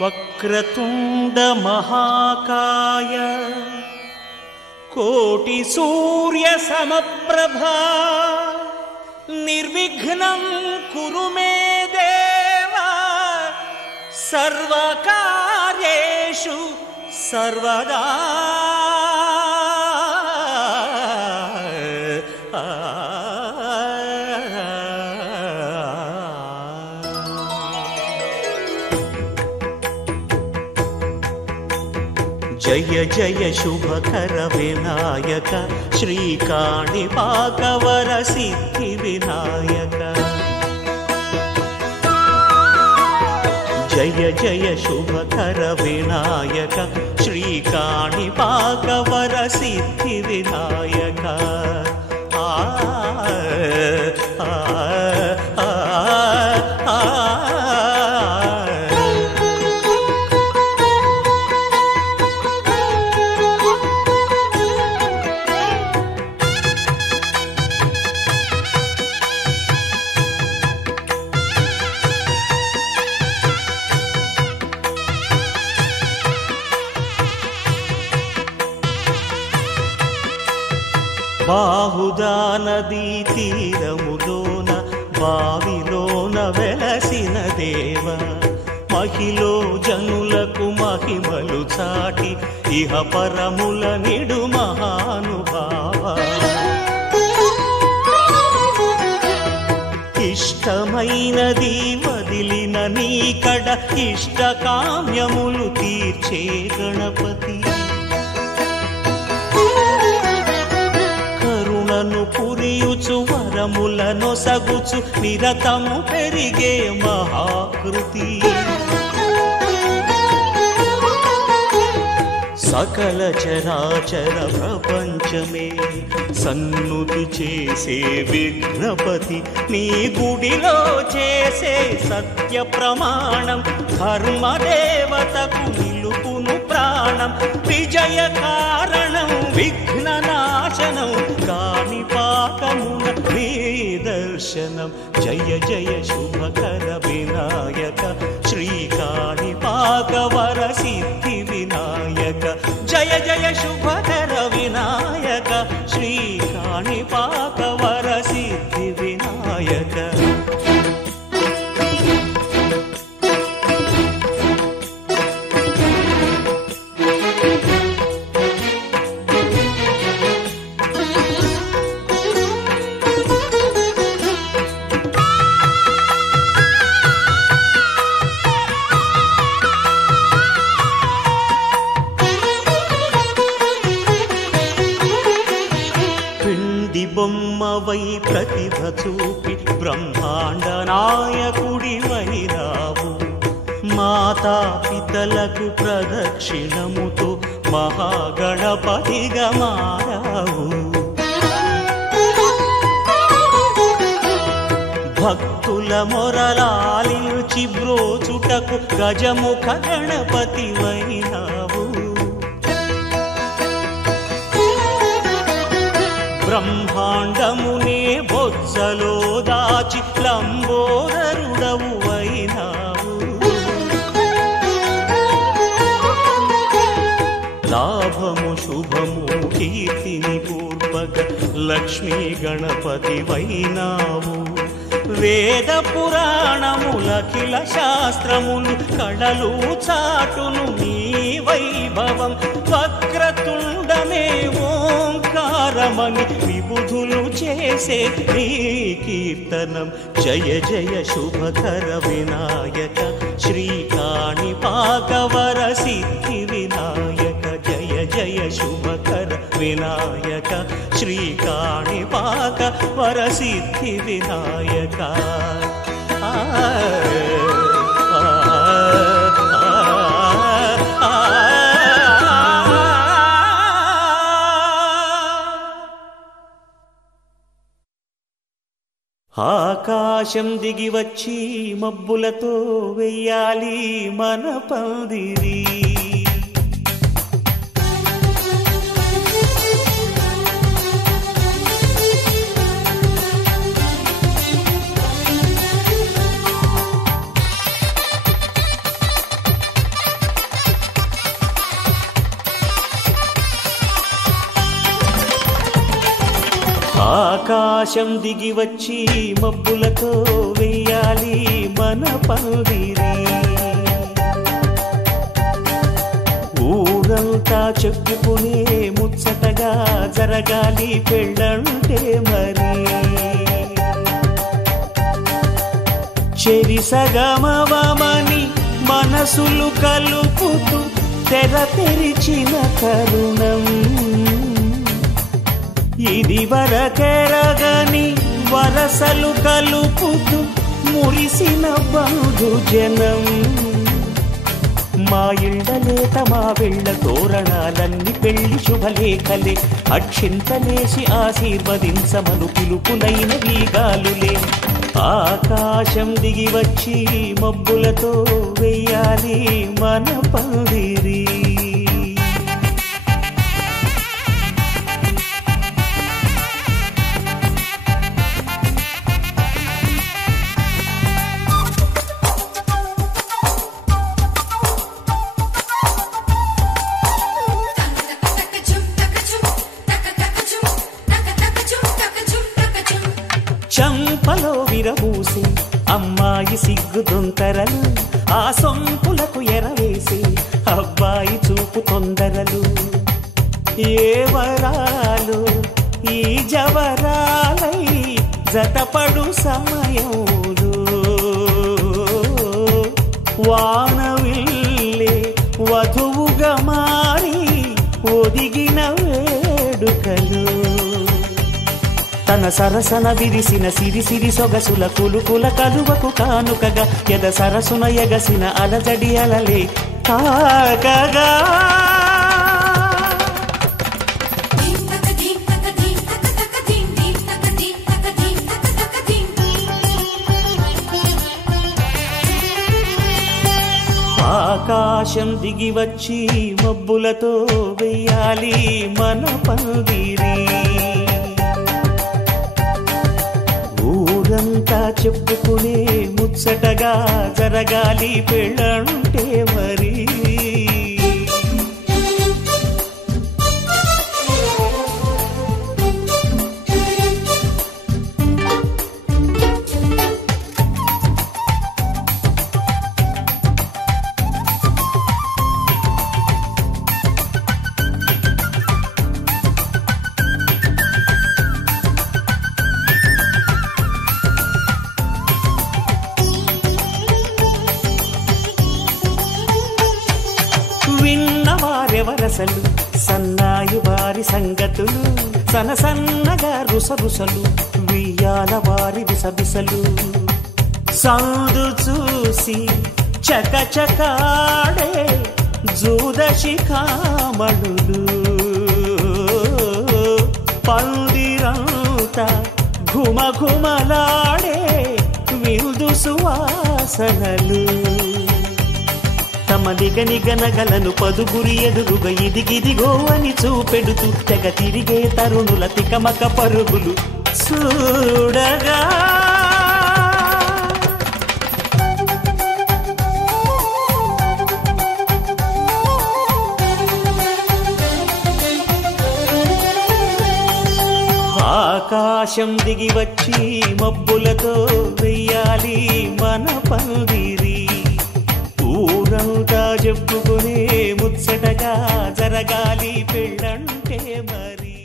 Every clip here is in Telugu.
వక్రతుండ మహాకాయ కోటి సూర్య సమప్రభా నిర్విఘ్నం కురు మే దేవ సర్వకార్యేషు సర్వదా. జయ జయ శుభకర వినాయక శ్రీకాణిపాకవర సిద్ధి వినాయక. జయ జయ శుభకర వినాయక శ్రీకాణిపాకవర సిద్ధి వినాయక. బాహుదా నదీ తీరములోన బావిలోన వెలసిన దేవ మహిలో జనులకు మహిమలు చాటి ఇహ పరముల నిడు మహానుభావ. ఇష్టమైనది వదిలిన నీకడ ఇష్ట కామ్యములు తీర్చే గణపతి. కరుణను పురియుచు వరములను సగుచు నిరతము పెరిగే మహాకృతి. సకల చరాచర ప్రపంచమే సన్నుతి చేసే విఘ్నపతి. నీ గుడిలో చేసే సత్య ప్రమాణం ధర్మదేవతకు నిలుపును ప్రాణం. విజయ కారణం విఘ్న నాశనం కాణిపాకమున నీ దర్శనం. జయ జయ శుభకర వినాయక శ్రీకాణిపాకవర సిద్ధి వినాయక. జయ జయ శుభకర వినాయక శ్రీకాణిపాకవర సిద్ధి వినాయక. బొమ్మవై ప్రతిభ చూపి బ్రహ్మాండ నాయకుడి వైరావు. మాతా పితలకు ప్రదక్షిణముతో మహాగణపతిగా మారావు. భక్తుల మొరలాలించి బ్రోచుటకు గజముఖ గణపతి వైనావు. బ్రహ్మాండమునే బొజ్జలో దాచి లంబోదరుడవు అయినావు. లాభము శుభము కీర్తిని పూర్వక లక్ష్మీ గణపతి వైనావు. వేద పురాణములఖిల శాస్త్రములు కళలు చాటును నీ వైభవం. వక్రతుండమే ఓంకారమని విబుధులు చేసే నీ కీర్తనం. జయ జయ శుభకర వినాయక శ్రీకాణిపాకవర సిద్ధి వినాయక. జయ జయ శుభకర వినాయక శ్రీకాణిపాకవర సిద్ధి వినాయక. ఆకాశం దిగి వచ్చి మబ్బులతో వెయ్యాలి మన పందిరి. ఆకాశం దిగి వచ్చి మబ్బులతో వెయ్యాలి మన పందిరి. ఊరంతా చెప్పుకునే ముచ్చటగా జరగాలి పెళ్ళంటే మరి. చెరిసగమవమని మనసులు కలుపుతూ తెర తెరిచిన తరుణం, ఇది వరకెరగని వరసలు కలుపుతూ మురిసిన బంధుజనం. మా ఇళ్ళలేత మా వెళ్ళ తోరణాలన్నీ పెళ్లి శుభలేఖలే, అక్షింతలేసి ఆశీర్వదించమను పిలుపులైన వీగాలులే. ఆకాశం దిగి వచ్చి మబ్బులతో వెయ్యాలి మన పందిరి. చంపలో విరబూసి అమ్మాయి సిగ్గు దొంతరలు, ఆ సొంపులకు ఎరవేసి అబ్బాయి చూపు తొందరలు. ఏ వరాలు ఈ జవరాలై జతపడు సమయంలో, వానవిల్లే వధువుగా మారి ఒదిగిన వేడుకలు. తన సరసన విరిసిన సిరిసిరి సొగసుల కులుకుల కలువకు కానుకగా ఎద సరసున ఎగసిన అలజడి అలలే తాకగా. ఆకాశం దిగి వచ్చి మబ్బులతో వెయ్యాలి మన పందిరి. ఊరంతా చెప్పుకునే ముచ్చటగా జరగాలి పెళ్ళంటే మరి. విన్నవారెవరసలు సన్నాయి వారి సంగతులు, సనసన్నగా రుసరుసలు వియ్యాల వారి విసబిసలు. సౌదు చూసి చకచకాడే జూదశిఖామణులు, పందిరంతా ఘుమఘుమలాడే విందు సువాసనలు. తమ నిగనిగనగలను పదుగురి ఎదురుగా ఇదిగిదిగో అని చూపెడుతూ తెగ తిరిగే తరుణుల తికమక పరుగులు చూడగా. ఆకాశం దిగి వచ్చి మబ్బులతో వెయ్యాలి మన పందిరి. ఊరంతా చెప్పుకునే ముచ్చటగా జరగాలి పెళ్ళంటే మరి.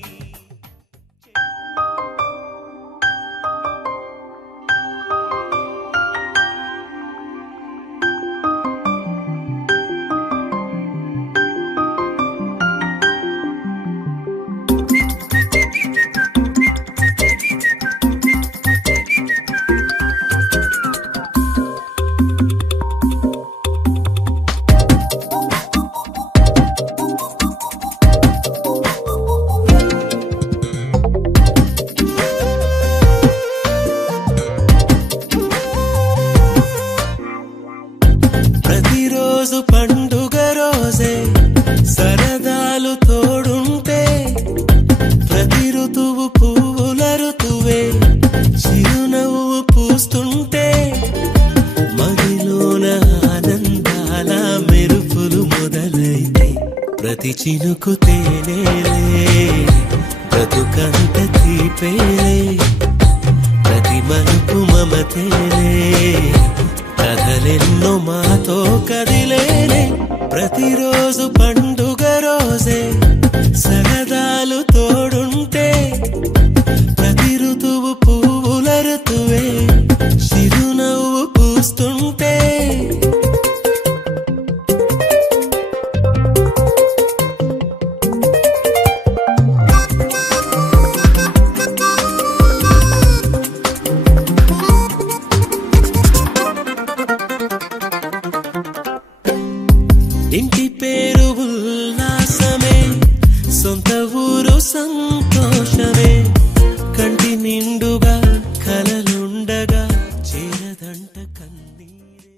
పండుగ రోజే సరదాలు తోడుంటే, ప్రతి ఋతువు పువ్వుల ఋతువే చిరునవ్వు పూస్తుంటే, మదిలోన ఆనందాల మెరుపులు మొదలైతే ప్రతి చినుకు తేనేలే బ్రతుకంత తీపేలే ప్రతి మలుపు మమతేలే కథలెన్నో మాతో కదిలేలే ప్రతిరోజు పండుగ రోజే సరదాలు తోడుంటే ప్రతి ఋతువు పువ్వుల ఋతువే చిరునవ్వు పూస్తుంటే ఇంటి పేరు ఉల్లాసమే సొంత ఊరు సంతోషమే కంటి నిండుగా కలలుండగా చేరదంట కన్నీరే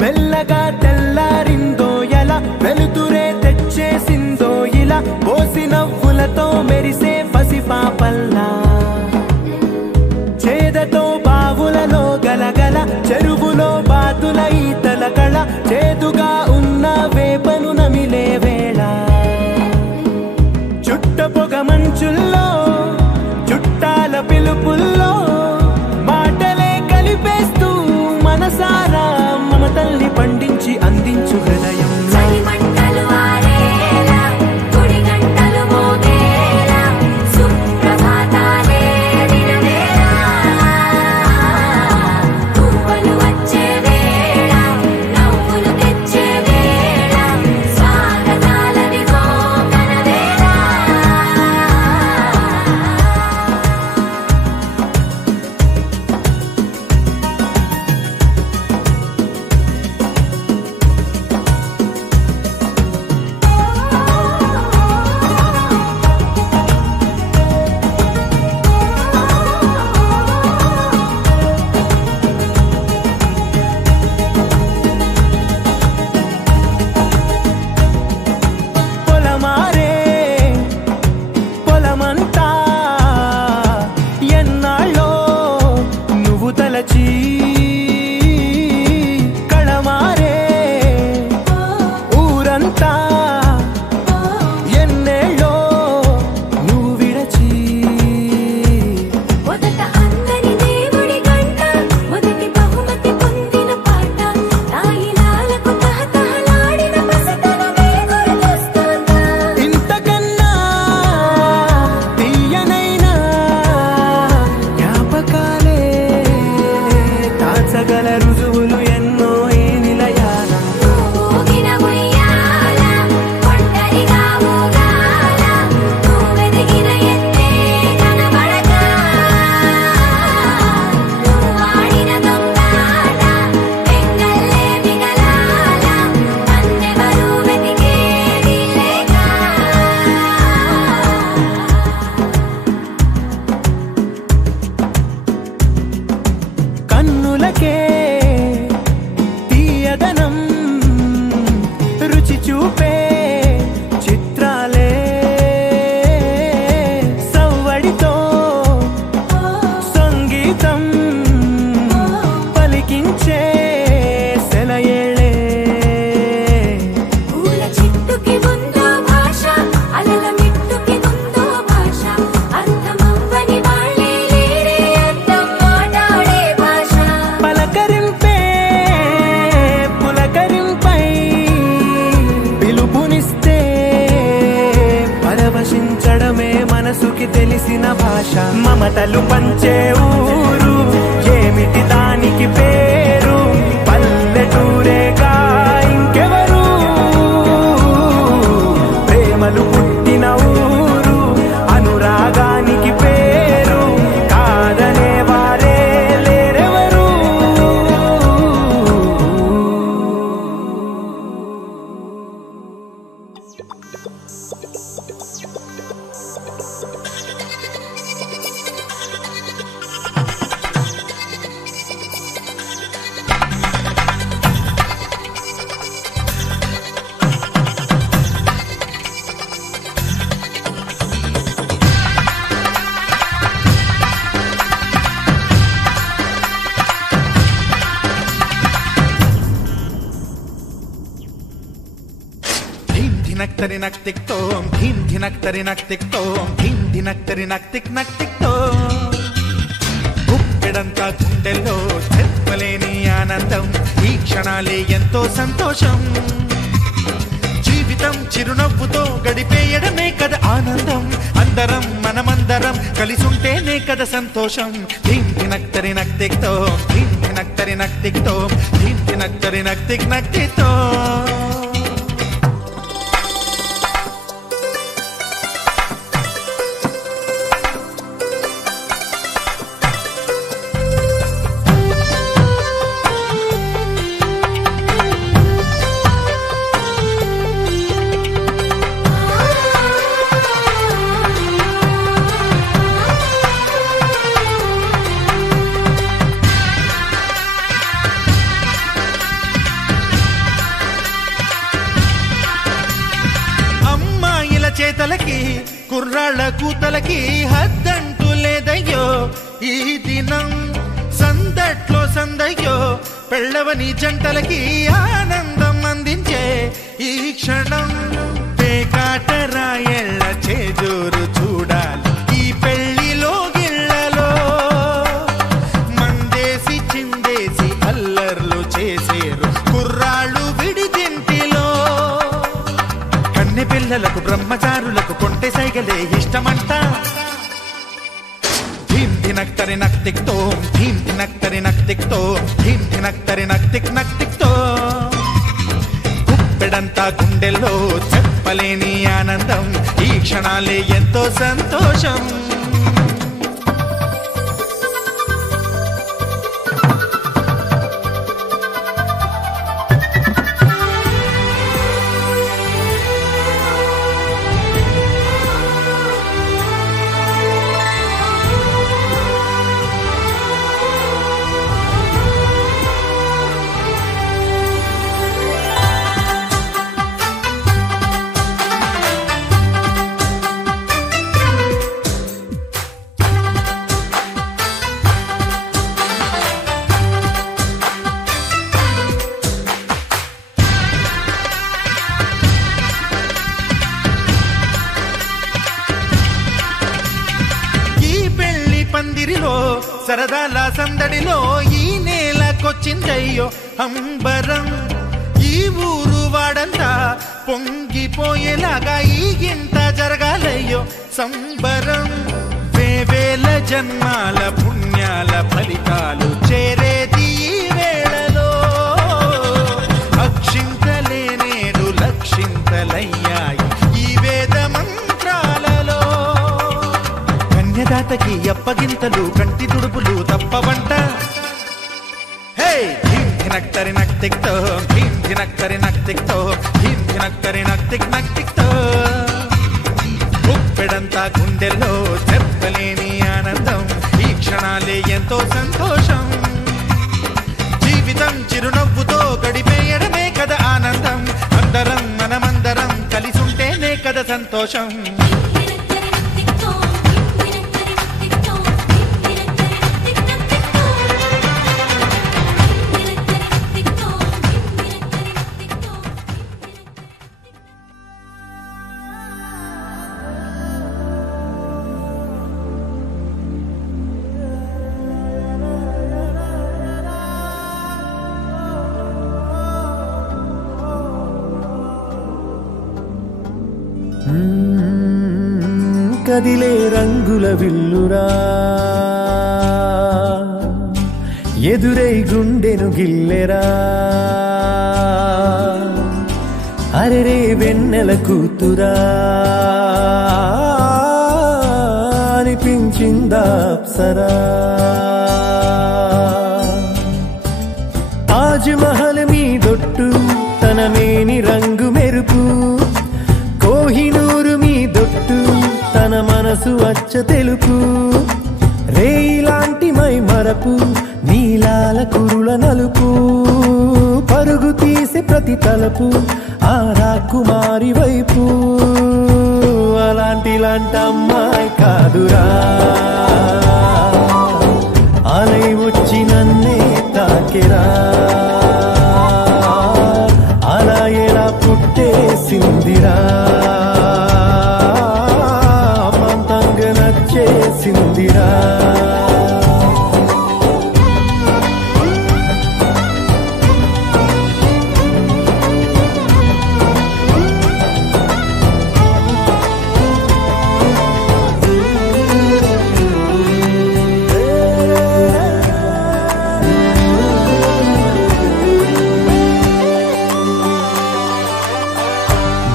మెల్లగా తెల్లారిందో ఎలా వెలుతురే తెచ్చేసిందో ఇలా పోసి నవ్వులతో మెరిసే పసిపాపల్లా చేదతో బావులలో గలగల చెరువులో బాతుల ఈతల కళ చేదుగా ఉన్న వేపను నమిలే వేళ చుట్ట పొగ మంచుల్లో చుట్టాల పిలుపుల్లో మాటలే కలిపేస్తూ మనసారా మమతల్ని పండించి అందించు హృదయం కనులకే తీయదనం రుచి చూపే చిత్రాలే సవ్వడితో సంగీతం పలికించే సెలయేళే పూల చెట్టుకి ఉందో భాష అలల మిట్టుకి ఉందో భాష అర్థమవ్వని వాళ్ళే లేరే అర్థం మాట్లాడే భాష పలకరింపే పులకరింపై పిలుపునిస్తే పరవశించడమే మనసుకి తెలిసిన భాష మమతలు పంచే ఊరు ఏమిటి దానికి పేరు పల్లెటూరేగా ఇంకెవరు ప్రేమలు పుట్టిన ఊరు అనురాగానికి పేరు కాదనే వారే లేరెవరు ధినక్తరి నక్తిక్తోం ధీం ధినక్తరి నక్తిక్తోం ధీం ధినక్తరి నక్తిక్తోం గుప్పెడంతా గుండెల్లో చెప్పలేని ఆనందం ఈ క్షణాలే ఎంతో సంతోషం జీవితం చిరునవ్వుతో గడిపేయడమే కదా ఆనందం అందరం మనమందరం కలిసుంటేనే కదా సంతోషం ధీం ధినక్తరి నక్తిక్తోం ధీం ధినక్తరి నక్తిక్తోం ధీం ధినక్తరి నక్తిక్తోం చేతలకి కుర్రాళ్ళ కూతలకి హద్దంటూ లేదయ్యో ఈ దినం సందట్లో సందయ్యో పెళ్ళవని జంటలకి ఆనందం అందించే ఈ క్షణం పేకాటరాయళ్ళ చేజోరు చూడాలి ఈ పెళ్లిలో గిళ్ళలో మందేసి చిందేసి అల్లర్లు చేసేరు కుర్రాళ్ళు విడిదింటిలో కన్నె పిల్లలకు బ్రహ్మచారులకు కొంటె సైగలే ఇష్టమంట ధీం ధినక్తరి నక్తిక్తోం ధీం ధినక్తరి నక్తిక్తోం ధీం ధినక్తరి నక్తిక్తోం గుప్పెడంతా గుండెల్లో చెప్పలేని ఆనందం ఈ క్షణాలే ఎంతో సంతోషం పందిరిలో సరదాల సందడిలో ఈ నేలకొచ్చిందయ్యో అంబరం ఈ ఊరు వాడంతా పొంగిపోయేలాగా ఈ గింత జరగాలయ్యో సంబరం వేవేల జన్మాల పుణ్యాల ఫలితాలు చేరేది ఈ వేళలో అక్షింతలే నేడు లక్షింతలయ్యాయి ఈ వేద మంత్రాలలో కన్యదాతకి అప్పగింతలు కంటి తుడుపులు తప్పవంట హే ధీం ధినక్తరి నక్తిక్తోం ధీం ధినక్తరి నక్తిక్తోం ధీం ధినక్తరి నక్తిక్తోం గుప్పెడంతా గుండెల్లో చెప్పలేని ఆనందం ఈ క్షణాలే ఎంతో సంతోషం చిరునవ్వుతో గడిపేయడమే కదా ఆనందం అందరం మనమందరం కలిసుంటేనే కదా సంతోషం కదిలే రంగుల విల్లురా ఎదురై గుండెను గిల్లెరా అరెరే వెన్నెల కూతురా అనిపించిందా అప్సరా తాజ్ మహల్ మీ దొట్టు తన మేని రంగు మెరుపు కోహినూరు మీ దొట్టు తన మనసు వచ్చ తెలుపు రేయిలాంటి మై మరపు నీలాల కురుల నలుపు పరుగు తీసే ప్రతి తలపు ఆ రాకుమారి వైపు అలాంటి అమ్మాయి కాదురా అలై వచ్చి నన్నే తాకెరా అలా ఎలా పుట్టేసిందిరా అమంతంగా నచ్చేసిందిరా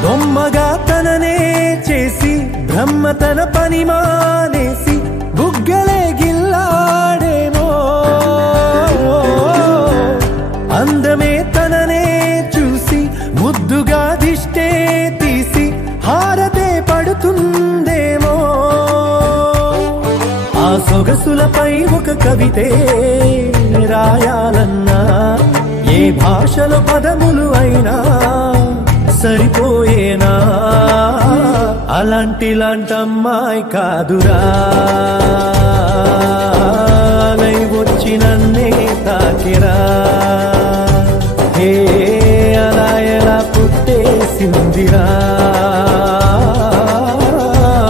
బొమ్మగా తననే చేసి బ్రహ్మ తన పని మానేసి బుగ్గలే గిల్లాడేమో అందమే తననే చూసి ముద్దుగా దిష్టే తీసి హారతే పడుతుందేమో ఆ సొగసులపై ఒక కవితే రాయాలన్నా ఏ భాషలో పదములు అయినా సరిపోయేనా అలాంటి అమ్మాయి కాదురా అలై వచ్చి నన్నే తాకిరా హే అలా ఎలా పుట్టేసిందిరా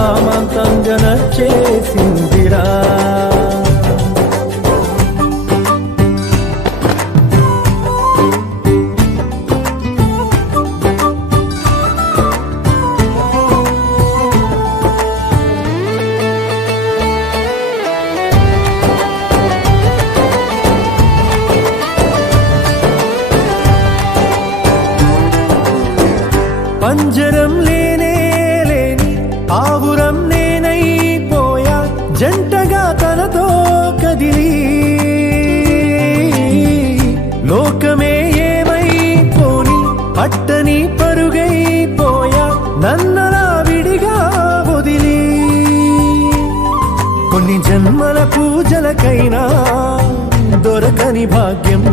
అమంతంగా నచ్చేసిందిరా పంజరం లేనే లేని ఆవురం నేనైపోయా జంటగా తనతో కదిలి లోకమే ఏమైపోని పట్టని పరుగైపోయా నన్నలా విడిగా వదిలి కొన్ని జన్మల పూజలకైనా దొరకని భాగ్యం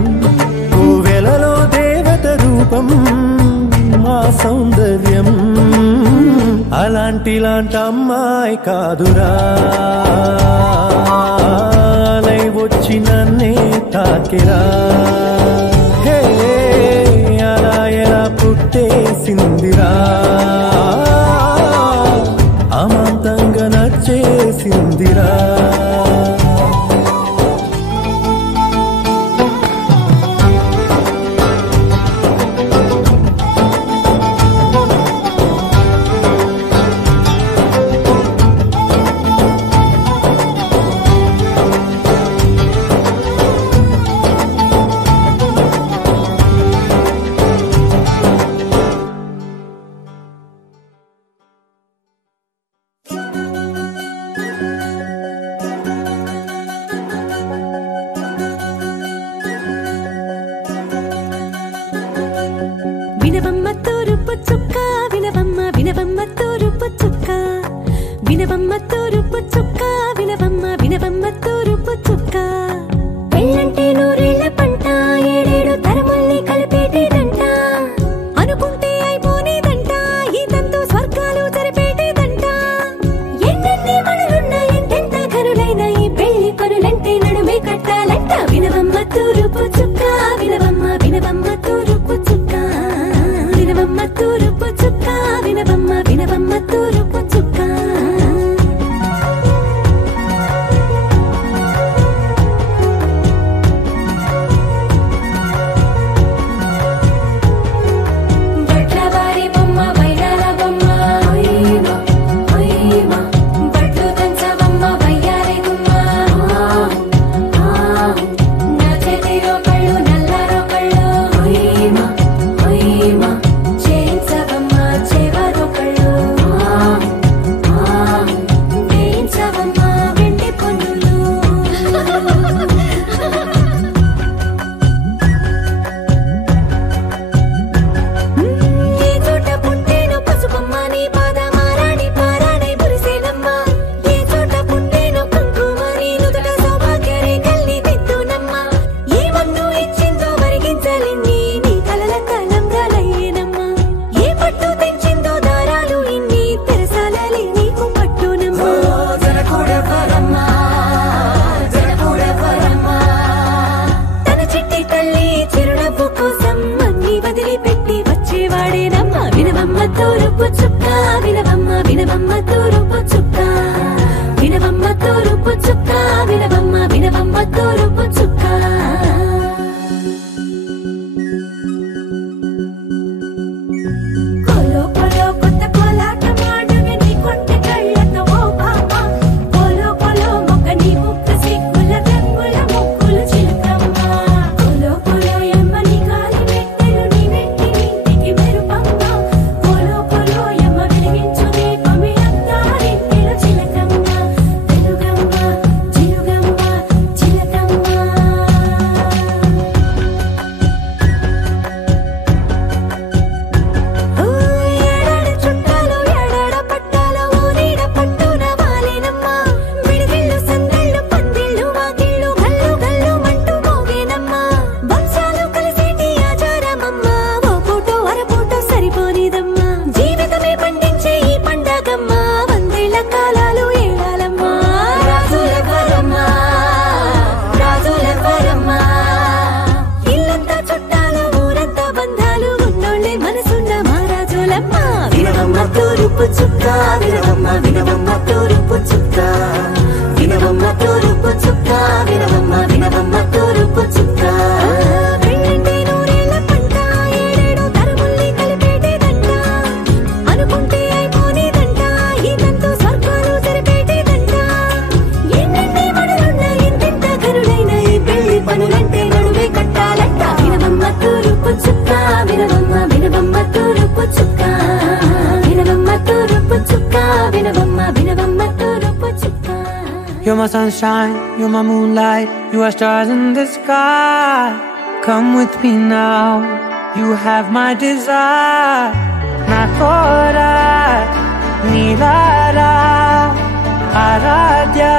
కోవెలలో దేవత రూపం మా సౌందర్యం అలాంటి అమ్మాయి కాదురా అలై వచ్చి నన్నే తాకిరా హే అలా ఎలా పుట్టేసిందిరా అమంతంగా నచ్చేసిందిరా వినవమ్మ తూరుపు చుక్క వినవమ్మ వినవమ్మ తూరుపు చుక్క వినవమ్మ తూరుపు చుక్క వినవమ్మ వినవమ్మ తూరుపు చుక్క పెళ్ళంటే నూరేళ్ల పంట ఏడేడు తూరుపు చుక్క కొలో కొలో కొత్త కోలాట మాడుగ నీ కొంటె కళ్ళతో ఓ బామ్మ కొలో కొలో మొక్క నీ ముక్క సిక్కుల రంగుల ముక్కులు చిలకమ్మ కొలో కొలో యమ్మ నీ గాలి పెట్టెలు నీ వెంటి ఇంటికి మెరుపమ్మ కొలో కొలో యమ్మ వెలిగించు దీపమి అంతారింటిలో చిలకమ్మ తెలుగమ్మ చిలుగమ్మ చిలకమ్మ ఏడాడ చుట్టాలు ఏడాడ పట్టాలు ఊరీడ పట్టున వాలినమ్మ విడిదిళ్ళు సందళ్ళు పందిళ్ళు వాకిళ్ళు గల్లు గల్లు మంటూ మోగేనమ్మ వంశాలు కలిసేటి ఆచారమమ్మ ఓ పూటో అరపూటో సరిపోనిదమ్మ జీవితమే పండించే ఈ పండగమ్మ వందేళ్ల కాలాలు ఏలాలమ్మ రాజులెవ్వరమ్మ రాజులెవ్వరమ్మ ఇల్లంతా చుట్టాలు ఊరంతా బంధాలు ఉన్నోళ్ళే మనసున్న మహారాజులమ్మ వినవమ్మ తూరుపు చుక్క వినవమ్మ వినవమ్మ తూరుపు చుక్క వినవమ్మ తూరుపు చుక్క వినవమ్మ వినవమ్మ తూరుపు చుక్క పెళ్ళంటే నూరేళ్ల పంట ఏడేడు తరముల్ని కలిపేటేదంట అనుకుంటే అయిపోనేదంట ఈతంతో స్వర్గాలు జరిపేటేదంట ఎన్నెన్ని మడులున్న ఎంతెంత కరుడైన ఈ పెళ్లి పనులంటే నడువే కట్టాలంట వినవమ్మ తూరుపు చుక్క వినవమ్మ వినవమ్మ తూరుపు చుక్క వినవమ్మ తూరుపు చుక్క వినవమ్మ వినవమ్మ తూరుపు చుక్క You're my sunshine, you're my moonlight, you are stars in the sky. Come with me now, you have my desire. Nakora, Nilara, Aradya.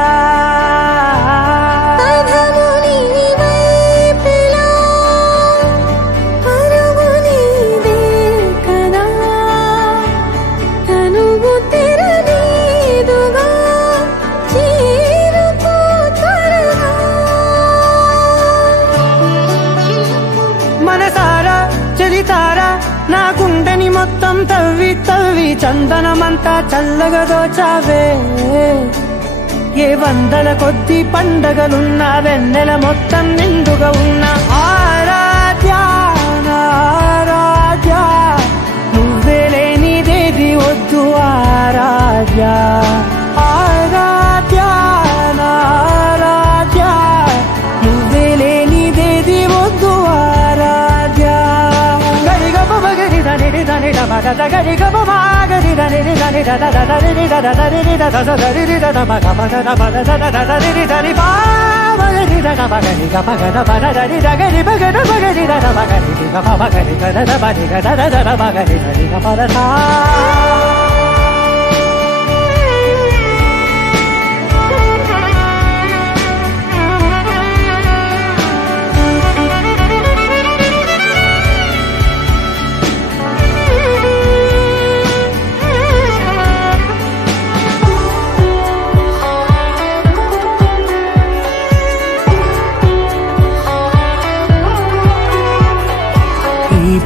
మనసారా చలితారా నా గుండెని మొత్తం తవ్వి తవ్వి చందనమంతా చల్లగా దోచావే ఏ వందల కొద్ది పండగలున్న వెన్నెల మొత్తం నిండుగా ఉన్న ఆరాధ్య ఆరాధ్య నువ్వే లేనిదేది వద్దు ఆరాధ్య ఆరాధ్య ఆరాధ్య నువ్వే లేనిదేది వద్దు ఆరాధ్య గరిగప గరి దని దని మగద గరిగప మాగరి దని దని దని దని దని దని మగద మగద దని పామగరి దని మగరి గపగద మగరి గరి మగద మగరి దని మగరి గప మగరి గద మగరి గద దని మగరి దని గపద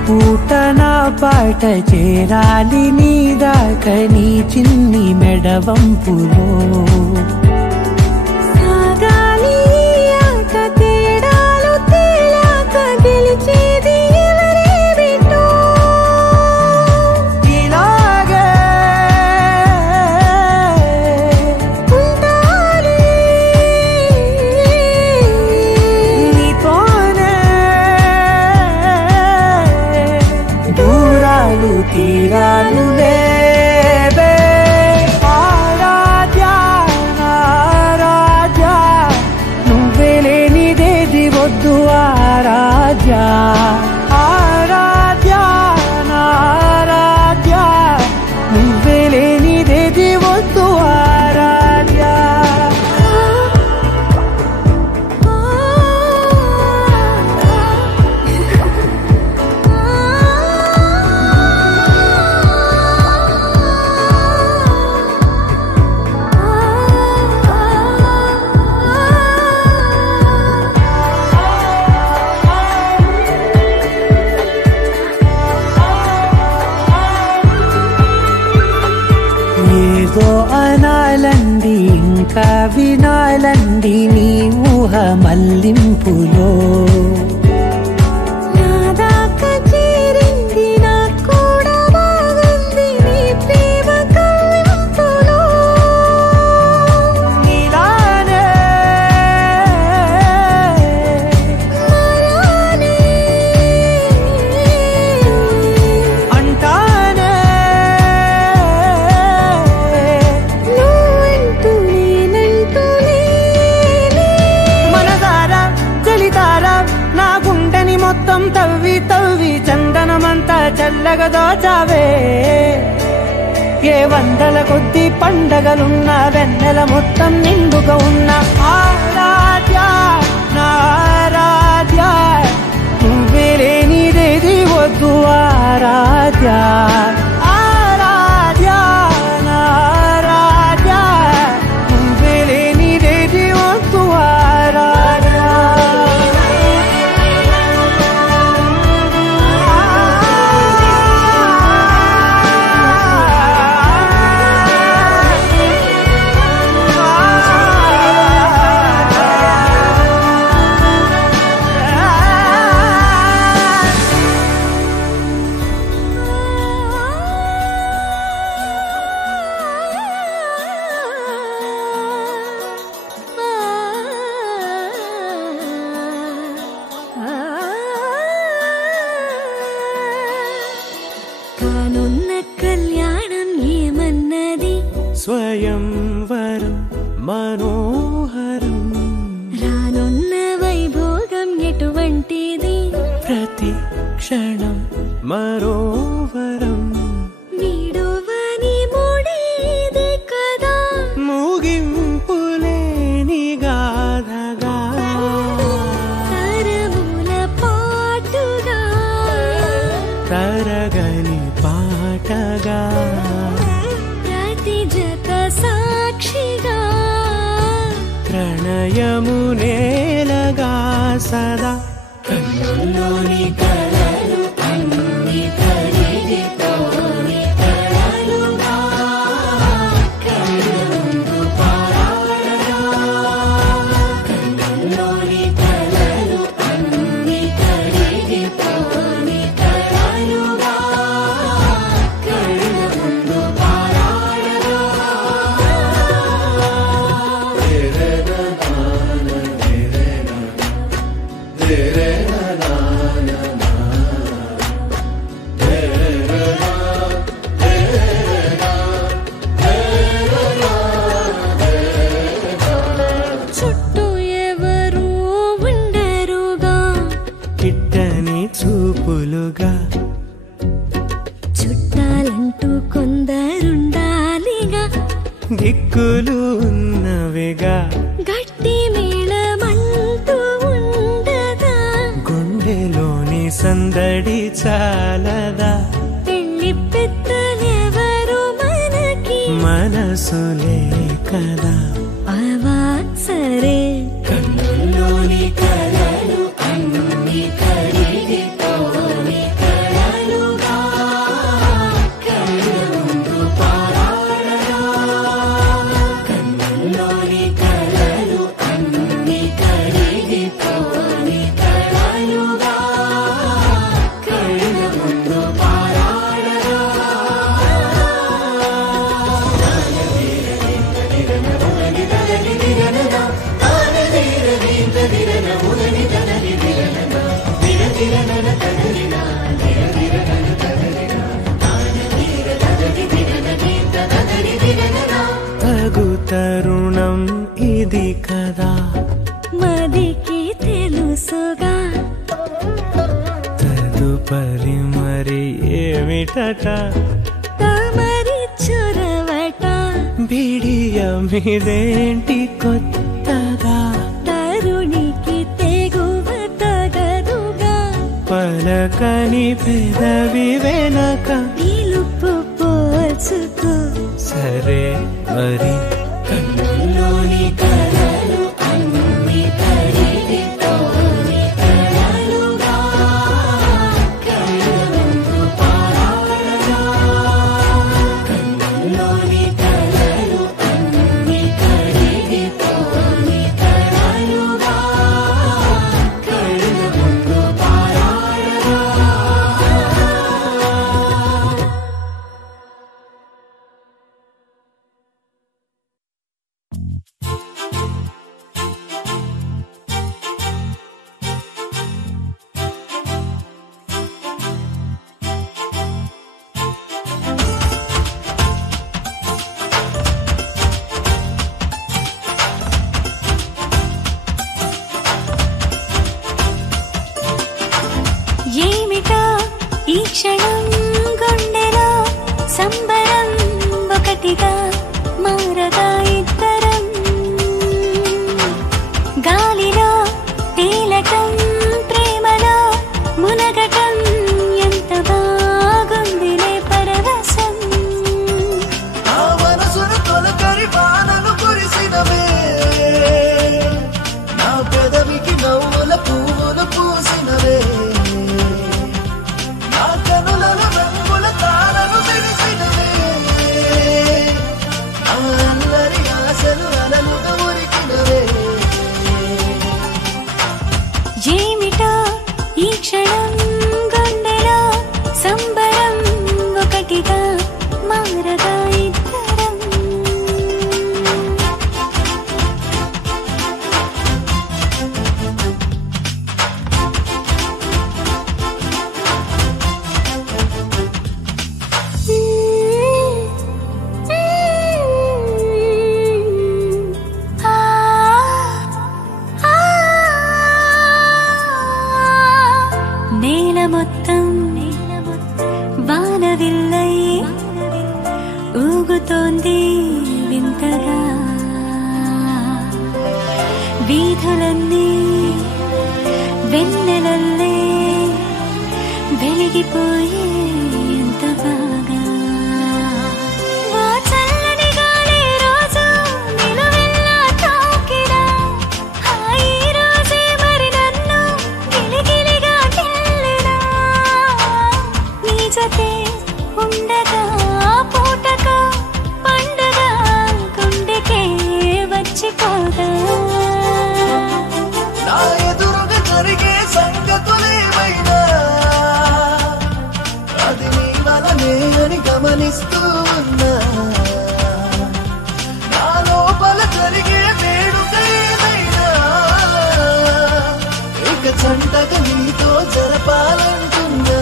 పూట నా పాట చేరాలి నీ దాకా నీ చిన్ని మెడవంపులో సాగాలి ఆట తేడాలు తేలాక గెలిచేది ఎవరే బిడ్డో ఇలాగే ఉండాలి నీతోనే దూరాలు తీరాలు లేవే ఆరాధ్య ఆరాధ్య నువ్వే లేనిదేది వద్దు ఆరాధ్య ఆరాధ్య ఆరాధ్య నువ్వే లేనిదేది వద్దు ఆరాధ్య ఏదో అనాలండి ఇంకా వినాలండి నీ ఊహ మల్లింపులో తవ్వి తవ్వి చందనమంతా చల్లగా దోచావే ఏ వందల కొద్ది పండగలున్న వెన్నెల మొత్తం నిండుగా ఉన్న ఆరాధ్య నా ఆరాధ్య నువ్వే లేనిదేది వద్దు ఆరాధ్య ఆరాధ్య నా ఆరాధ్య నువ్వే లేనిదేది వద్దు ఆరాధ్య స్వయంవరం మనోహరం రానున్న వైభోగం ఎటువంటిది ప్రతి క్షణం మరోవరం వీడువని మూడేది కదా ముగింపులేని గాథగా తరముల పాటుగా తరగని పాటగా సాక్షిగా ప్రణయము నేలగా సదా కన్నుల్లోని కలలు అన్ని కరిగిపోని కలలుగా కన్నుందు పారాడగా కన్నుల్లోని కలలు అన్ని కరిగిపోని కలలుగా కన్నుందు పారాడగా చుట్టూ ఎవరు ఉండరుగా కిట్టని చూపులుగా చుట్టాలంటూ కొందరుండాలిగా దిక్కులు ఉన్నవిగా గట్టి మేళమంటూ ఉండదా గుండెలోని సందడి చాలదా పెళ్లి పెద్దలెవరు మనకి మనసులే కదా అవా సరే కన్నుల్లోని కలలు అన్ని కరిగిపోని కలలుగా కన్నుందు పారాడగా కన్నుల్లోని కలలు అన్ని కరిగిపోని కలలుగా కన్నుందు పారాడగా తగు తరుణం ఇది కదా మదికి తెలుసుగా తదుపరి మరి ఏమిటట తమరి చొరవట బిడియమిదేంటి కొత్తగా తరుణికి తెగువ తగదుగా పలకని పెదవి వెనక పిలుపు పోల్చుకో సరే మరి కన్నుల్లోని కలలు అన్ని కరిగిపోని కలలుగా కన్నుందు పారాడగా కన్నుల్లోని కలలు అన్ని కరిగిపోని కలలుగా క్షణం గుండెలో సంబరం ఒకటిగా మారగా ఇద్దరం గాలిలో తేలటం ప్రేమలో మునగటం ఎంత బాగుందిలే పరవశం నా మనసును తొలకరి వానలు కురిసినవే నా పెదవికి నవ్వుల పువ్వులు పూసినవే నా కనులలో రంగుల తారలు మెరిసినవే నా అల్లరి ఆశలు అలలుగా ఉరికినవే ఏమిటో ఈ క్షణం గుండెలో సంబరం ఒకటిగా మారగా ఇద్దరం నేల మొత్తం వానవిల్లై ఊగుతోంది వింతగా వీధులన్నీ వెన్నెలల్లే వెలిగిపోయే ఎంత బాగా ఓ చల్లని గాలి రోజు నిలువెల్లా తాకినా ఈ రోజే మరి నన్ను గిలిగిలిగా గిల్లినా నీ జతే ఉండగా పూటక పండుగ గుండెకే వచ్చిపోగా నా ఎదురుగా జరిగే సంగతులేమైనా అది నీ వలనే అని గమనిస్తూ ఉన్నా నా లోపల జరిగే వేడుక ఏదైనా ఇక చంటగా నీతో జరపాలంటున్నా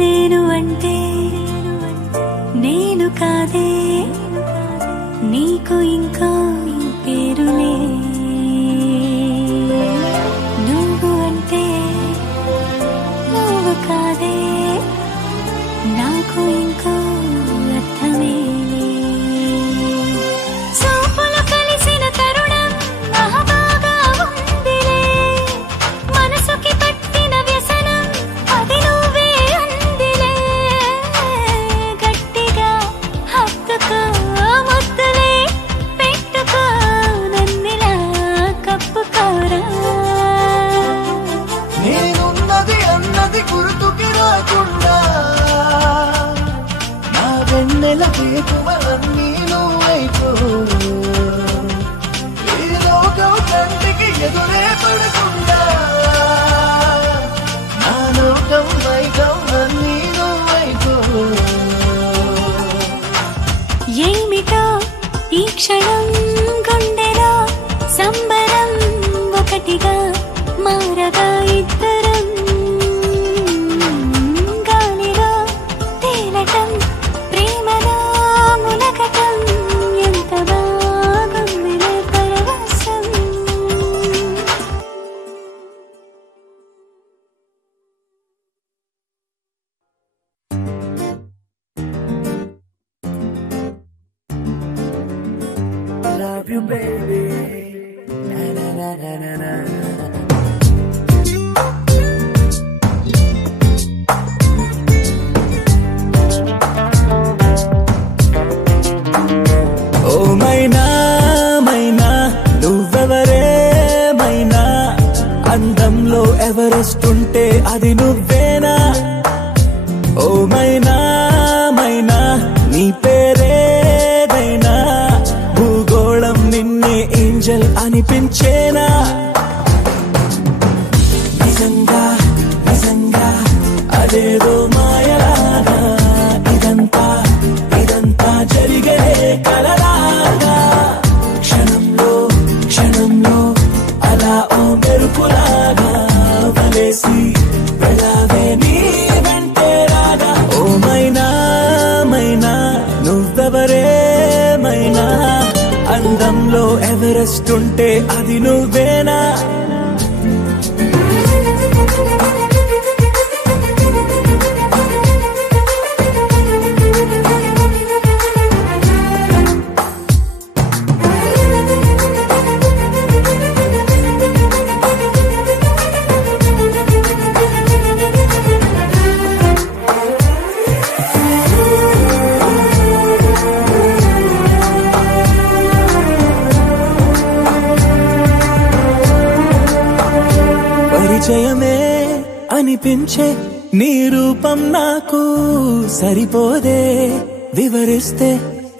నేను అంటే నేను కాదే నీకు ఇంకో పేరులే నువ్వు అంటే నువ్వు కాదే నాకు ఇంకో అర్థమేలే చూపులు కలిసిన తరుణం మహాబాగా ఉందిలే మనసుకి పట్టిన వ్యసనం అది నువ్వే అందిలే గట్టిగా హత్తుకో ముద్దులే పెట్టుకో నన్నిలా కప్పుకోరా నేనున్నది అన్నది గుర్తుకి రాకుండా నా వెన్నెల వేకువ అన్నీ నువ్వైపో ఈ లోకం కంటికి ఎదురే పడకుండా నా లోకం వైకం అన్నీ నువ్వైపో ఏమిటో ఈ క్షణం గుండెలో సంబరం ఒకటిగా మారగా ఇద్దరం గాలిలో తేలటం ప్రేమలో మునగటం ఎంత బాగుందిలే పరవశం Love you, baby. Na na na na na na. ఓ మైనా మైనా నువ్వెవరే మైనా అందంలో ఎవరెస్ట్ ఉంటే అది నువ్వేనా ఓ మైనా మైనా నీ పేరేదైనా అనిపించేనా నిజంగా నిజంగా అదేదో మాయలాగా ఇదంతా ఇదంతా జరిగే కలలాగా క్షణంలో క్షణంలో అలా ఓ మెరుపులాగా వలేసి వెళ్ళావే నీ వెంటే రాగా ఓ మైనా మైనా నువ్వెవరే మైనా అందంలో ఎవరెస్ట్ ఉంటే అది నువ్వేనా పరిచయమే అనిపించే నీ రూపం నాకు సరిపోదే వివరిస్తే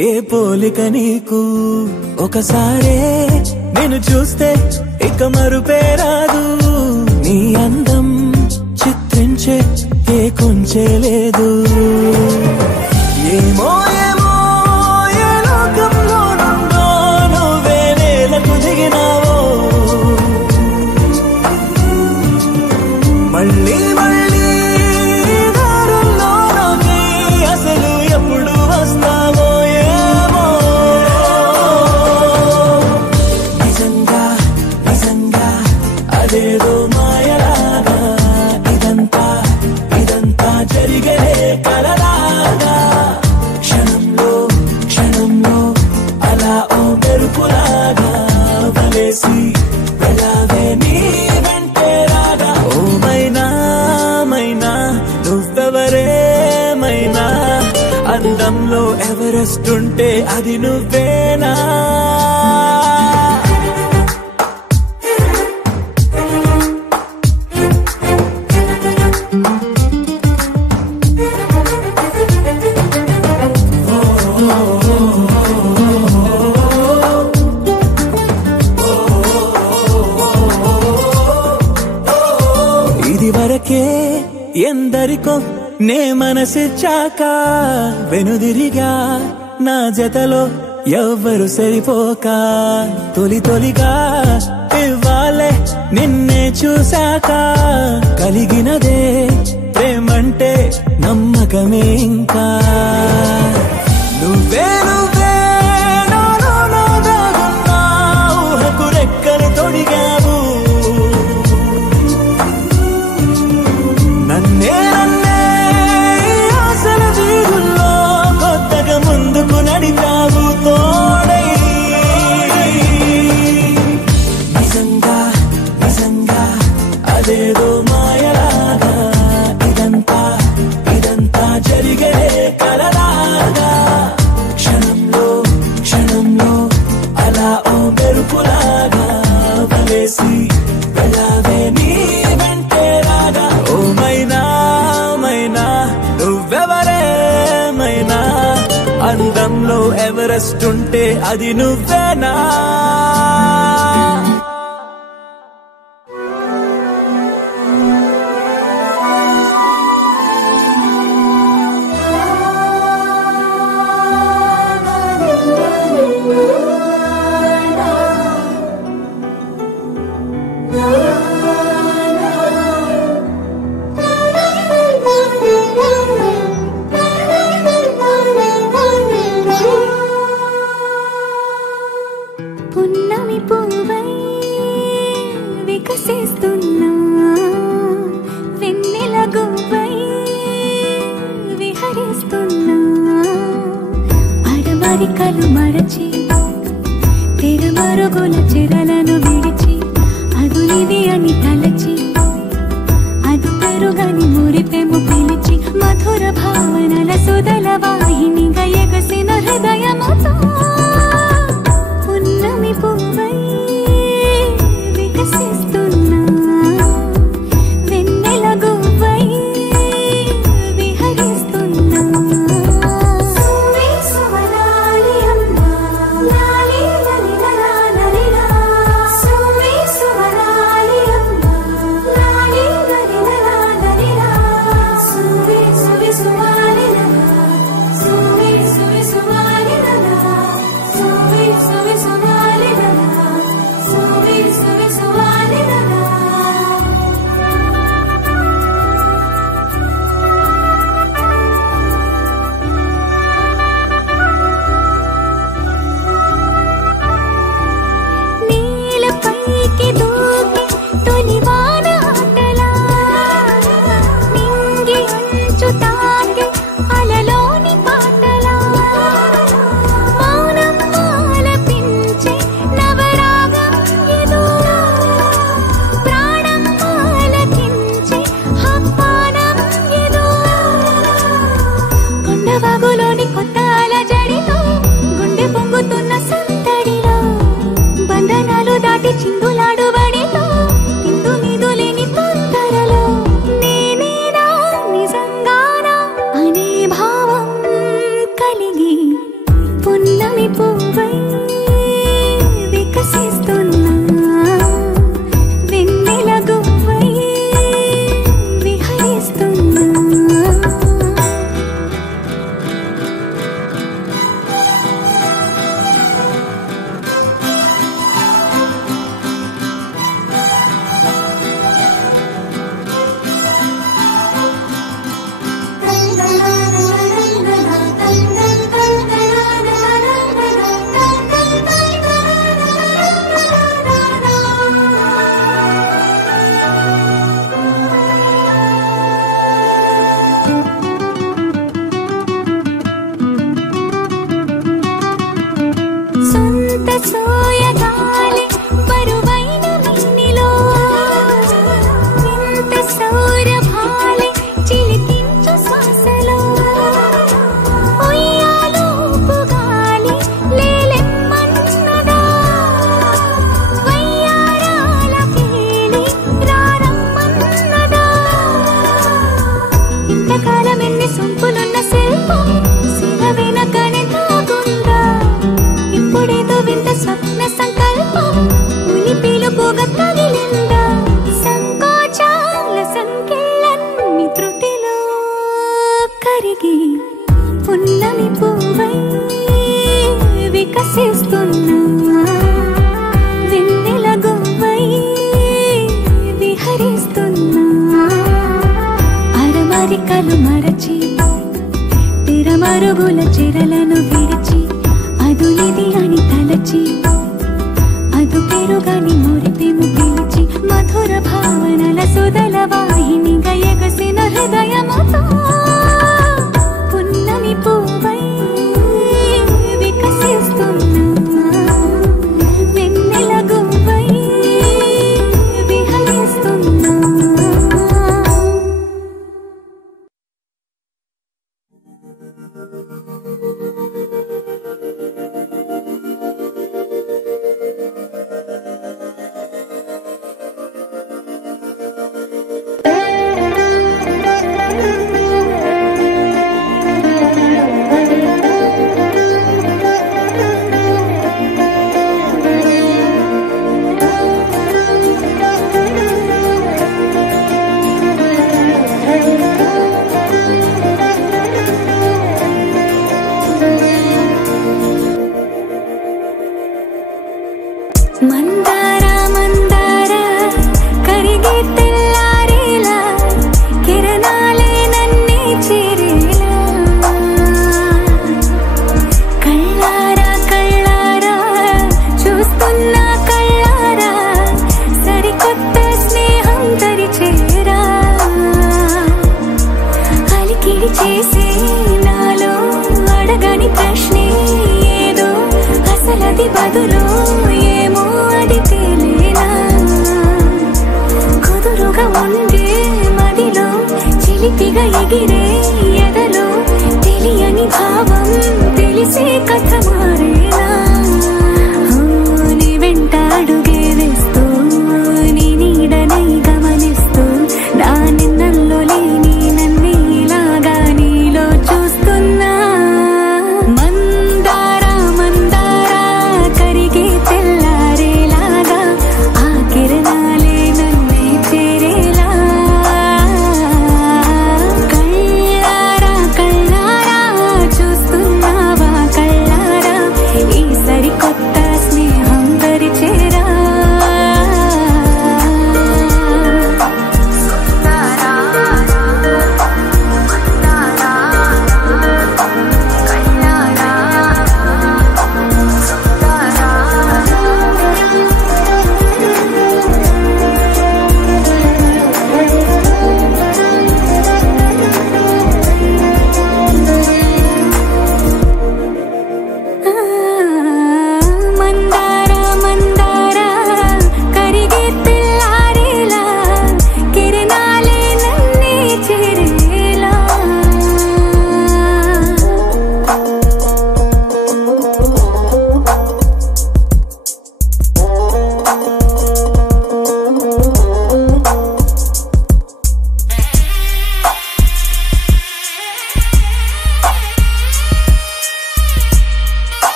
ఏ పోలిక నీకు ఒకసారే నేను చూస్తే ఇక మరుపే రాదు నీ అందం చిత్రించే ఏ కొంచె లేదు ఏమో ఏమో ఏ లోకంలో నుండో నువ్వే నేలకు దిగినావో మళ్ళీ మళ్ళీ దారుల్లోకి అసలు ఎప్పుడు వస్తావో ఏమో నిజంగా నిజంగా అదేదో మాయలాగా ఇదంతా ఇదంతా జరిగే కలలాగా క్షణంలో క్షణంలో అలా ఓ మెరుపులాగా వలేసి వెళ్ళావే నీ వెంటే రాగా ఓ మైనా మైనా నువ్వెవరే మైనా అందంలో ఎవరెస్ట్ ఉంటే అది నువ్వేనా ఇది వరకే ఎందరికో నే మనసిచ్చాక వెనుదిరిగా నా జతలో ఎవ్వరు సరిపోక తొలి తొలిగా ఇవ్వాలే నిన్నే చూశాక కలిగినదే ప్రేమంటే నమ్మకమే ఇంకా నువ్వే నువ్వే నాలో నా దాగున్నా ఊహకు రెక్కలు తొడిగావు నన్నే నన్నే ఆశల వీధుల్లో కొత్తగా ముందుకు నడిచావు తోడై నిజంగా నిజంగా అదేదో మాయలాగా ఇదంతా ఇదంతా జరిగే కలలాగా క్షణంలో క్షణంలో అలా ఓ మెరుపులాగా వలేసి వెళ్ళావే నీ వెంటే రాగా ఓ మైనా మైనా నువ్వెవరే మైనా అందంలో ఎవరెస్ట్ ఉంటే అది నువ్వేనా పున్నమి పువ్వై వికసిస్తున్నా వెన్నెల గువ్వై విహరిస్తున్నా అడమరికలు మరచి తెరమరుగుల చెరలను విడిచి అదునిది అని తలచి అదు పెరుగని మురిపెము పిలిచి మధుర భావనల సుదల వాహినిగా ఎగసిన హృదయముతో పున్నమి పువ్వై వికసిస్తున్నా వెన్నెల గువ్వై విహరిస్తున్నా సువనాలి అమ్మా లాలి లలి లలా లలిలా సోయగాలి బరువైన మిన్నిలో వింత సౌరభాలి చిలికించు శ్వాసలో ఉయ్యాలూపుగాలి లేలెమ్మన్నదా వయ్యారాల కేలి రారమ్మన్నదా ఇంతకాలం ఎన్ని సొంపులున్న శిల్పం శిల వెనకనే దాగుందా ఇప్పుడేదో వింత స్వప్న సంకల్పం ఉలిపిలు పోగ తగిలిందా సంకోచాల సంకెళ్ళన్ని త్రుటిలో కరిగి పున్నమి పువ్వై వికసిస్తున్నా వెన్నెల గువ్వై విహరిస్తున్నా అరమరికలు మరచి తిరమరుగుల చెరలను విడిచి అదునిది అని తలచి అదు పెరుగని మురిపెము పిలిచి మధుర భావనల సుదల వాహినిగా ఎగసిన హృదయముతో పున్నమి పువ్వై వికసిస్తున్నా వెన్నెల గువ్వై విహరిస్తున్నా మందార మందార కరిగే తెల్లారేలా కిరణాలే నన్నే చేరేలా కళ్ళారా కళ్ళారా చూస్తున్నా కళ్ళారా సరికొత్త స్నేహం తరిచేరా అలికిడి చేసే నాలో అడగని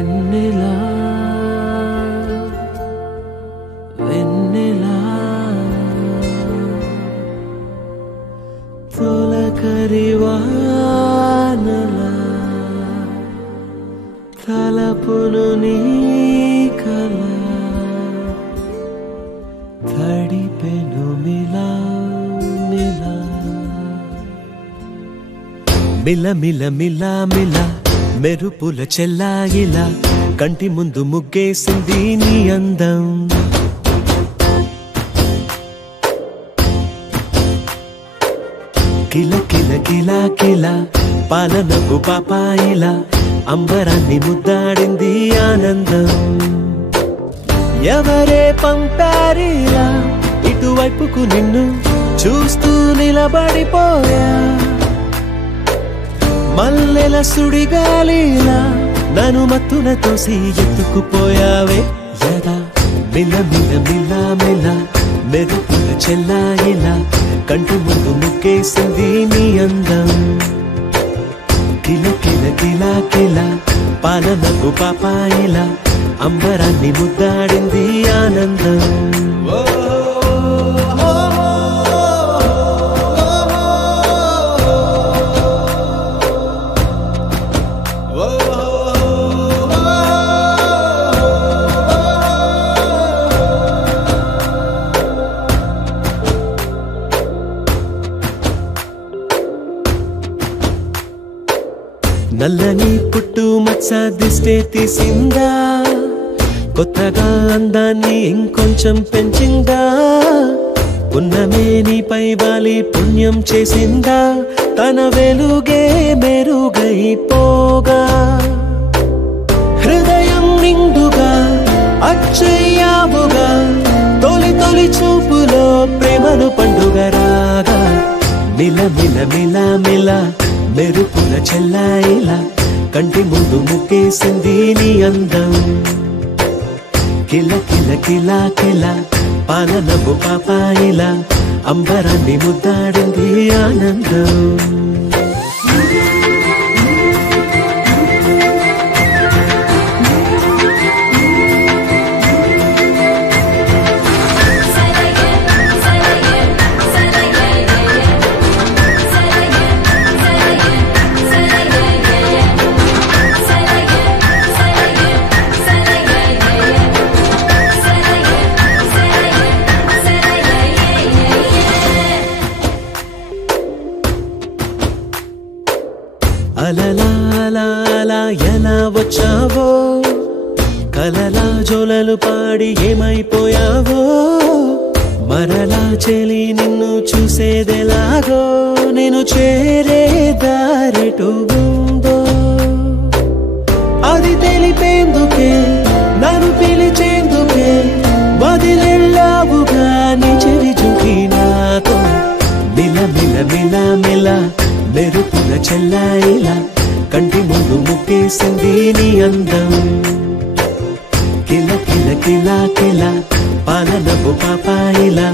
వెన్నెలా వెన్నెలా తొలకరివానలా తలపును నీ కల తడిపెను మిలా మిలా మిల మిల మిల మిల మెరుపుల చెల్లాయిలా కంటి ముందు ముగ్గేసింది నీ అందం కిల కిల కిల కిల పాలనకు పాపాయిలా అంబరాన్ని ముద్దాడింది ఆనందం ఎవరే పంపారిలా ఇటువైపుకు నిన్ను చూస్తూ నిలబడిపోయా మల్లెల సుడిగాలిలా నన్ను మత్తున తోసి ఎత్తుకుపోయావే యదా మిల మిల మిల మిల మెరుపుల చెల్లాయిలా కంటి ముందు ముగ్గేసింది నీ అందం కిల కిల కిల కిల పాలనకు పాపాయిలా అంబరాన్ని ముద్దాడింది ఆనందం నల్లని పుట్టు మచ్చ దిష్టే తీసిందా కొత్తగా అందాన్ని ఇంకొంచెం పెంచిందా పున్నమే నీపై వాలి పుణ్యం చేసిందా తన వెలుగే మెరుగైపోగా హృదయం నిండుగా అచ్చయ్యావుగా తొలి తొలి చూపులో ప్రేమను పండుగ రాగా మిల మిల మిల మిల మెరుపుల చెల్లాయిలా కంటి ముందు ముగ్గేసింది నీ అందం కిల కిల కిల కిల పాలనకు పాపాయిలా అంబరాన్ని ముద్దాడింది ఆనందం అలలా అలా అలా ఎలా వచ్చావో కలలా జోలలు పాడి ఏమైపోయావో మరలా చెలి నిన్ను చూసేదెలాగో నేను చేరే దారెటు ఉందో అది తెలిపేందుకే నన్ను పిలిచేందుకే వదిలెళ్ళావుగా నీ చెవి చూకి నాతో మిల మిల మిల మిల మెరుపుల చెల్లాయిలా కంటి ముందు ముగ్గేసింది నీ అందం కిల కిల కిల కిల పాలనకు పాపాయిలా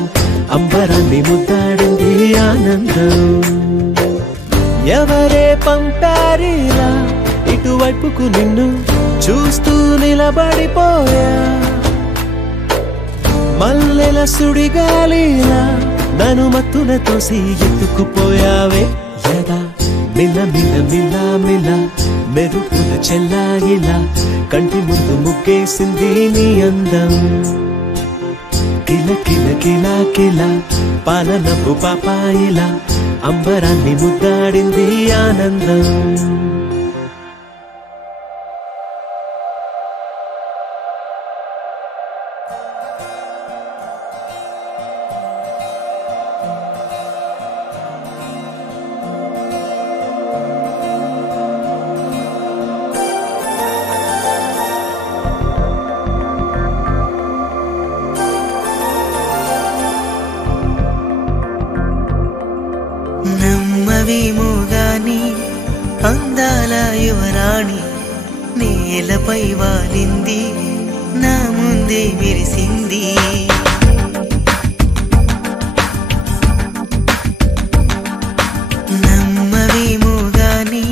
అంబరాన్ని ముద్దాడింది ఆనందం ఎవరే పంపారిలా ఇటువైపుకు నిన్ను చూస్తూ నిలబడిపోయా మల్లెల సుడిగాలిలా నన్ను మత్తున తోసి ఎత్తుకుపోయావే యదా మిల మిల మిల మిల మెరుపుల చెల్లాయిలా కంటి ముందు ముగ్గేసింది నీ అందం కిల కిల కిల కిల పాలనకు పాపాయిలా అంబరాన్ని ముద్దాడింది ఆనందం నమ్మవేమోగాని అందాల యువరాణి నేలపై వాలింది నా ముందే మెరిసింది నమ్మవేమోగాని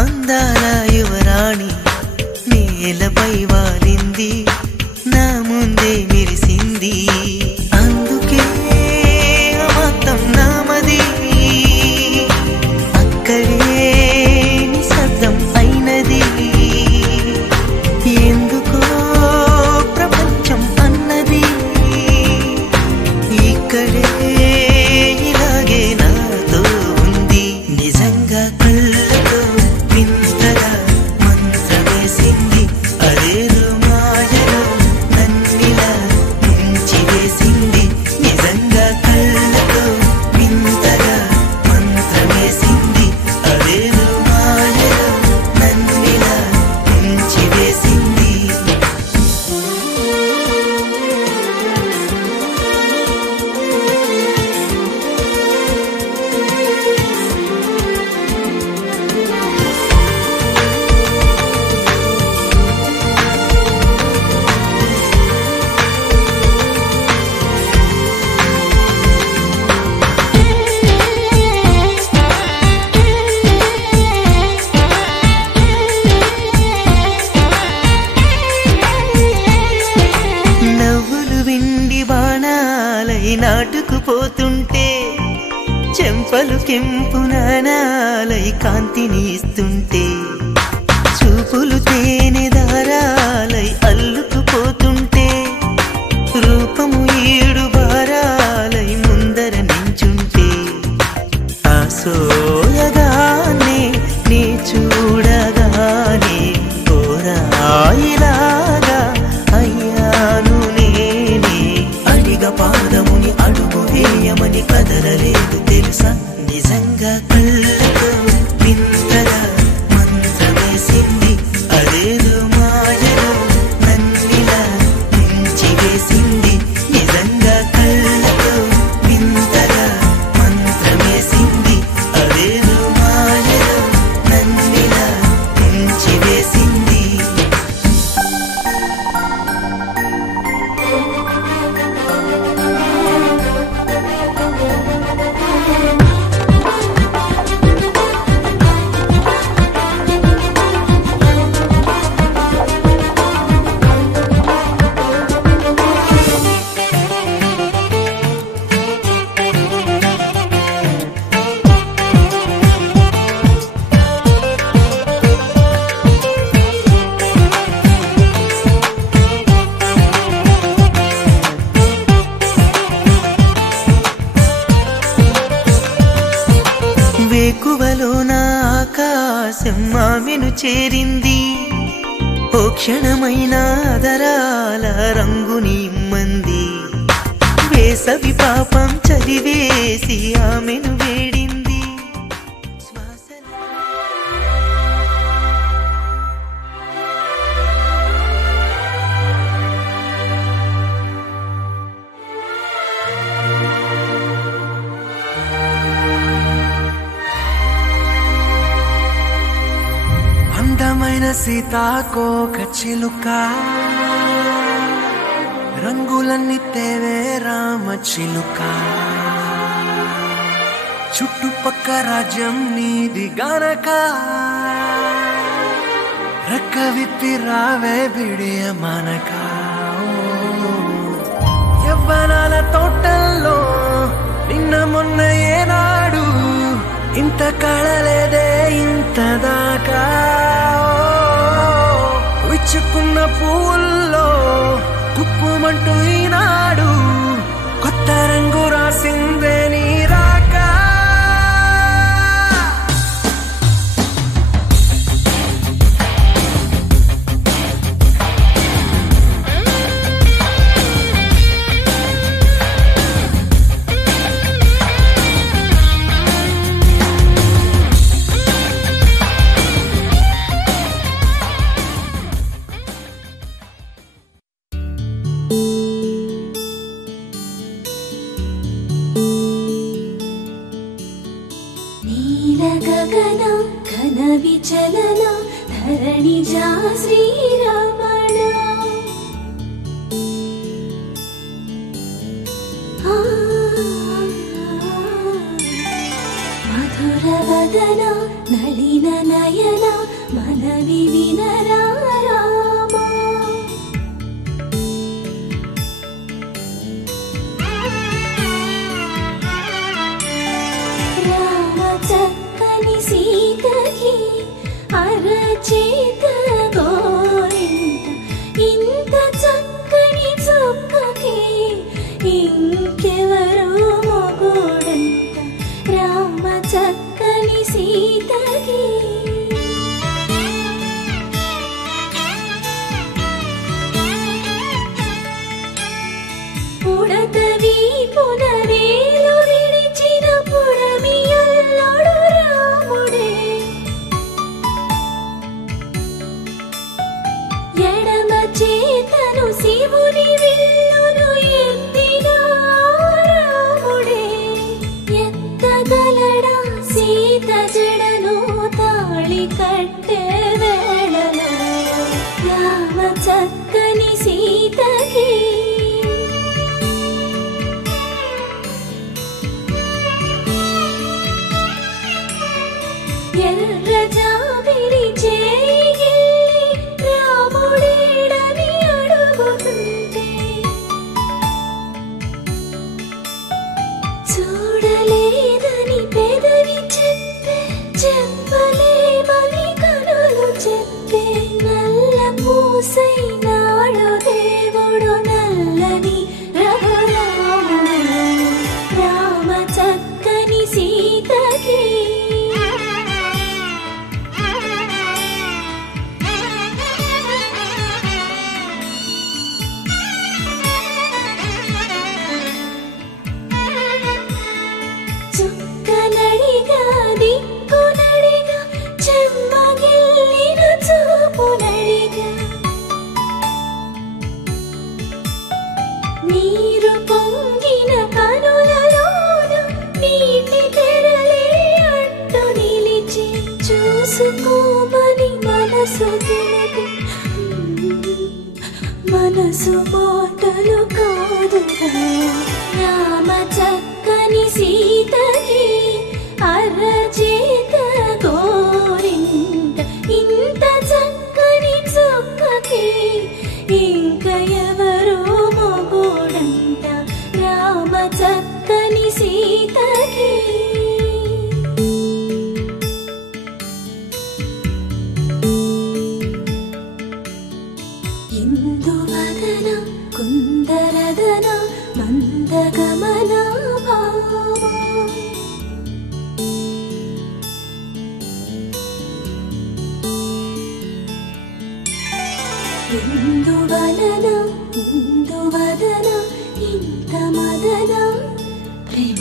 అందాల యువరాణి నేలపై వాలింది నా ముందే మెరిసింది అందుకే మొత్తం నామది అక్కడే నిశ్శబ్దం అయినది ఎందుకో ప్రపంచం అన్నది ఇక్కడే ఇలాగే నాతో ఉంది నిజంగా కళ్ళతో వింతగా మంత్రమేసింది అదేదో మాయలో నన్నిలా ముంచివేసింది నిజంగా కళ్ళతో వింతగా మంత్రమేసింది అదేదో మాయలో నన్నిలా ముంచివేసింది నవ్వులు విండి బాణాలై నాటుకుపోతుంటే చెంపలు కెంపు నాణాలై కాంతిని ఇస్తుంటే చూపులు తేనె దారాలై అల్లుకుపోతుంటే రూపము ఏడు బారాలై ముందర నించుంటే ఆ సోయగానే నీ చూడగానే ఓరాయిలాగా అయ్యాను నేనే అడిగ పాదముని అడుగు వేయమని కదలలేదు తెలుసా నిజంగా కళ్ళతో వింతగా మంత్రమేసింది అదేదో మాయలో నన్నిలా ముంచివేసింది నిజంగా కళ్ళతో వింతగా మంత్రమేసింది అదేదో మాయలో నన్నిలా ముంచివేసింది వేకువలో నా ఆకాశం ఆమెను చేరింది ఓ క్షణమైన ఆదరాల రంగుని ఇమ్మంది వేసవి పాపం చలివేసి ఆమెను వేడింది శ్వాసల అందమైన సీతాకోక చిలుక రంగులన్నీ తేవే రామ చిలుక చుట్టుపక్క రాజ్యం నీది గనక రెక్క విప్పి రావే బిడియ మనక యవ్వనాల తోటల్లో నిన్న మొన్న ఏనాడు ఇంత కళలేదే ఇంత దాకా విచ్చుకున్న పూల్లో కుప్పుమంటూ ఈనాడు కొత్త రంగు రాసిందే నీ రాక గగన ఘన విచలన ధరణిజా శ్రీరమణ మధుర వదన నళిన నయన మనవి వినరారా అరచేత గోరింట ఇంత చక్కని చుక్కకి ఇంకెవరో మొగుడంట రామ చక్కని సీతకి. పుడతవి పునవేలు విడిచిన పుడమియల్లోడు రాముడే ఎడమ చేతను శివుని విల్లును ఎత్తిన రాముడే ఎత్తగలడా సీత జడను తాళి కట్టే వేళలో రామ చక్కని సీతకి. ఎర్ర జాబిలి చేయి రాముడేడని అడుగుతుంటే చూడలేదని పెదవి చెప్పే చెప్పలేమని కనులు చెప్పే నల్ల పూసై నాడు దేవుడు నల్లని రఘురాముడు రామ చక్కని సీతకి. చుక్కనడిగా దిక్కునడిగా చెమ్మగిల్లిన చూపునడిగా నీరు పొంగిన కనులలోన నీటి తెరలే అడ్డు నిలిచి చూసుకోమని మనసు తెలిపి మనసు మాటలు కాదుగా రామ చక్కని సీతకి. అరచేత గోరింట ఇంత చక్కని చుక్కకి ఇంక ఎవరో మొగుడంట రామ చక్కని సీతకి. ఇందువదన కుందరదన మందగమన భామా ఇందువలన ఇందువదన ఇంత మదన ప్రేమ.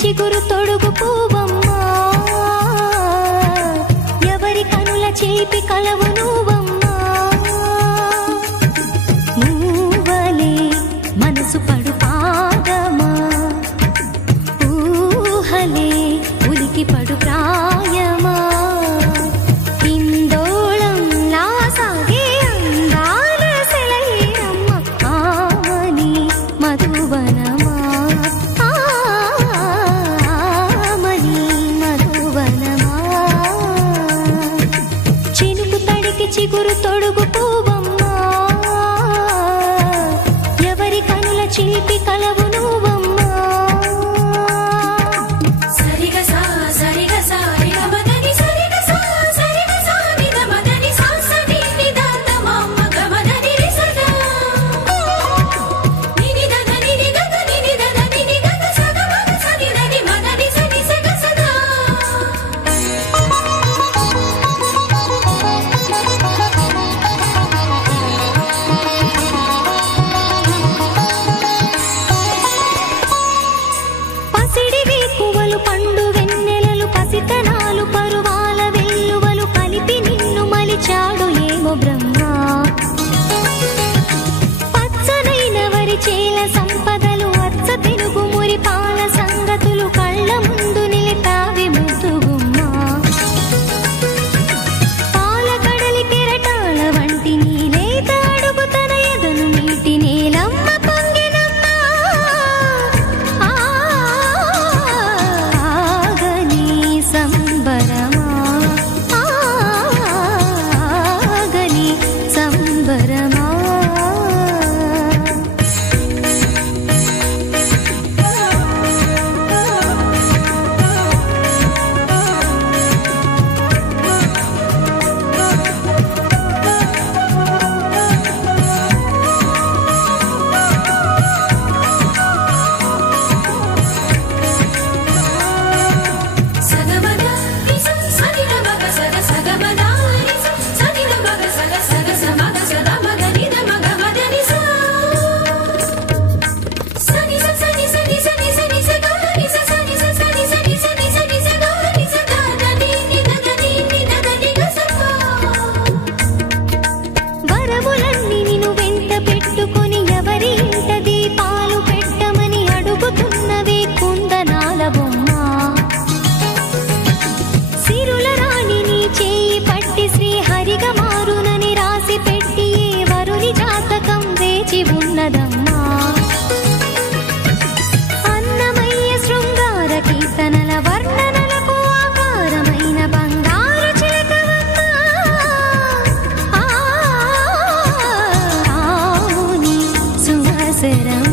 చిగురు తొడుగు పూవమ్మా ఎవరి కనుల చేపి కలవు నువ్వమ్మా మూవలే మనసు పడు పాదమా ఊహలే ఉలికి పడు ప్రాయమా ఇందోళంలా సాగే అందాల సెలయేరమ్మ ఆమని మధువనమా చిగురు తొడుగు పూవమ్మా ఎవరి కనుల చిలిపి కలవు నువ్వమ్మా సరిగ సా సరిగ సా రిగ మదని సరిగ సా సరిగ సా నిద మదని సా సని నిదాత మమ్మ గమదని రిసదా నిని దద నిని గద నిని దద నిని గద సద మద సని దని మదని సని సగ సదా అవసరం